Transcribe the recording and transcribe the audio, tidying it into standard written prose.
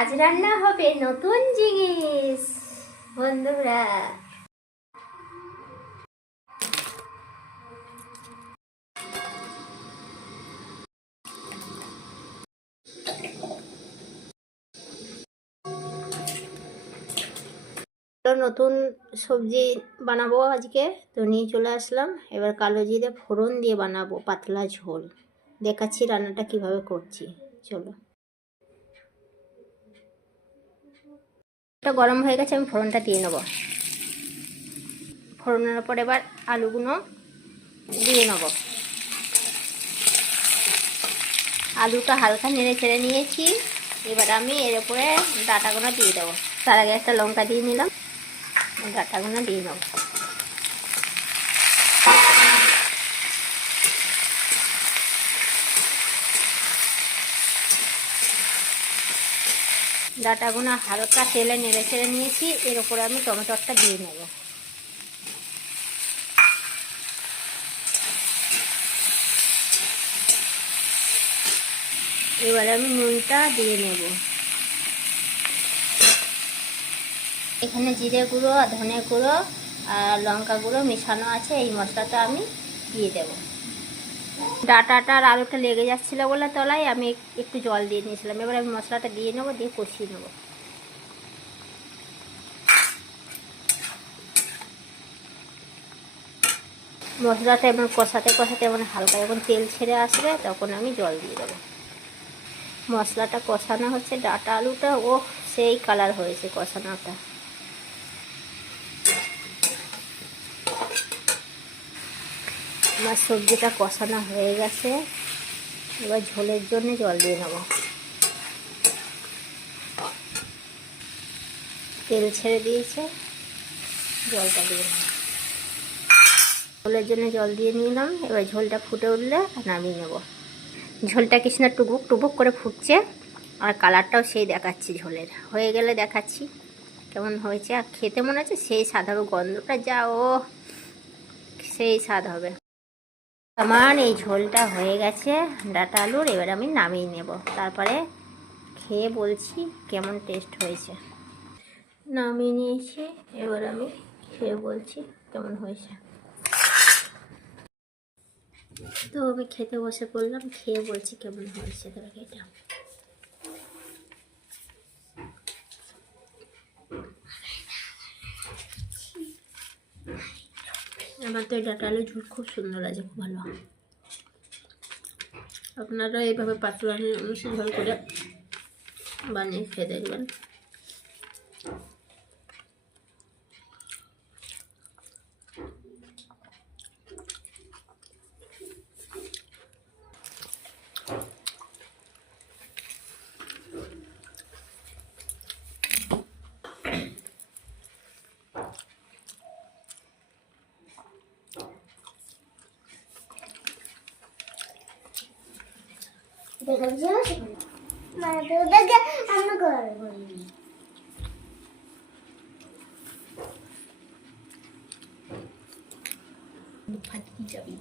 আজ রান্না হবে নতুন জিনিস বন্ধুরা। নতুন সবজি বানাবো আজকে, তো নিয়ে চলে আসলাম। এবার কালো জিরে ফোড়ন দিয়ে বানাবো পাতলা ঝোল। দেখাচ্ছি রান্নাটা কিভাবে করছি, চলো। এটা গরম হয়ে গেছে, আমি ফোড়নটা দিয়ে নেবো। ফোড়নের পর এবার আলুগুলো দিয়ে নেবো। আলুটা হালকা নেড়ে চেড়ে নিয়েছি। এবার আমি এর উপরে ডাঁটাগুলো দিয়ে দেবো। তার আগে একটা লঙ্কা দিয়ে নিলাম, ডাঁটাগুলো দিয়ে নেবো। ডাঁটাগুলো হালকা তেলে নেড়ে চেড়ে নিয়েছি। এর উপরে আমি টমেটোটা দিয়ে নেব। এবার আমি নুনটা দিয়ে নেব। এখানে জিরে গুঁড়ো, ধনে গুঁড়ো আর লঙ্কা গুঁড়ো মেশানো আছে। এই মশলাটা আমি দিয়ে দেব। ডাঁটাটা আর আলুটা লেগে যাচ্ছিলো বলে তলায় আমি একটু জল দিয়ে নিয়েছিলাম। এবার আমি মশলাটা দিয়ে নেবো, দিয়ে কষিয়ে নেব। মশলাটা এবার কষাতে কষাতে এবার হালকা যখন তেল ছেড়ে আসবে তখন আমি জল দিয়ে দেবো। মশলাটা কষানো হচ্ছে, ডাঁটা আলুটা ও সেই কালার হয়েছে কষানোটা। আমার সবজিটা কষানো হয়ে গেছে। এবার ঝোলের জন্য জল দিয়ে নেব। তেল ছেড়ে দিয়েছে, জলটা দিয়ে নেব। ঝোলের জন্য জল দিয়ে নিলাম। এবার ঝোলটা ফুটে উঠলে নামিয়ে নেব। ঝোলটা কিছু না টুবুক টুবুক করে ফুটছে, আর কালারটাও সেই দেখাচ্ছি। ঝোলের হয়ে গেলে দেখাচ্ছি কেমন হয়েছে। আর খেতে মনে হচ্ছে সেই স্বাদ হবে, গন্ধটা যা ও সেই স্বাদ হবে। আমার এই ঝোলটা হয়ে গেছে ডাঁটা আলুর। এবার আমি নামিয়ে নেব, তারপরে খেয়ে বলছি কেমন টেস্ট হয়েছে। নামিয়ে নিয়েছি, এবার আমি খেয়ে বলছি কেমন হয়েছে। তো আমি খেতে বসে পড়লাম, খেয়ে বলছি কেমন হয়েছে তরকারিটা। আমার তো এই ডাঁটা আলুর ঝোল খুব সুন্দর লাগে, খুব ভালো। আপনারা এইভাবে পাতলা ঝোল করে বানিয়ে খেয়ে দেখবেন। ফাটি যাবি।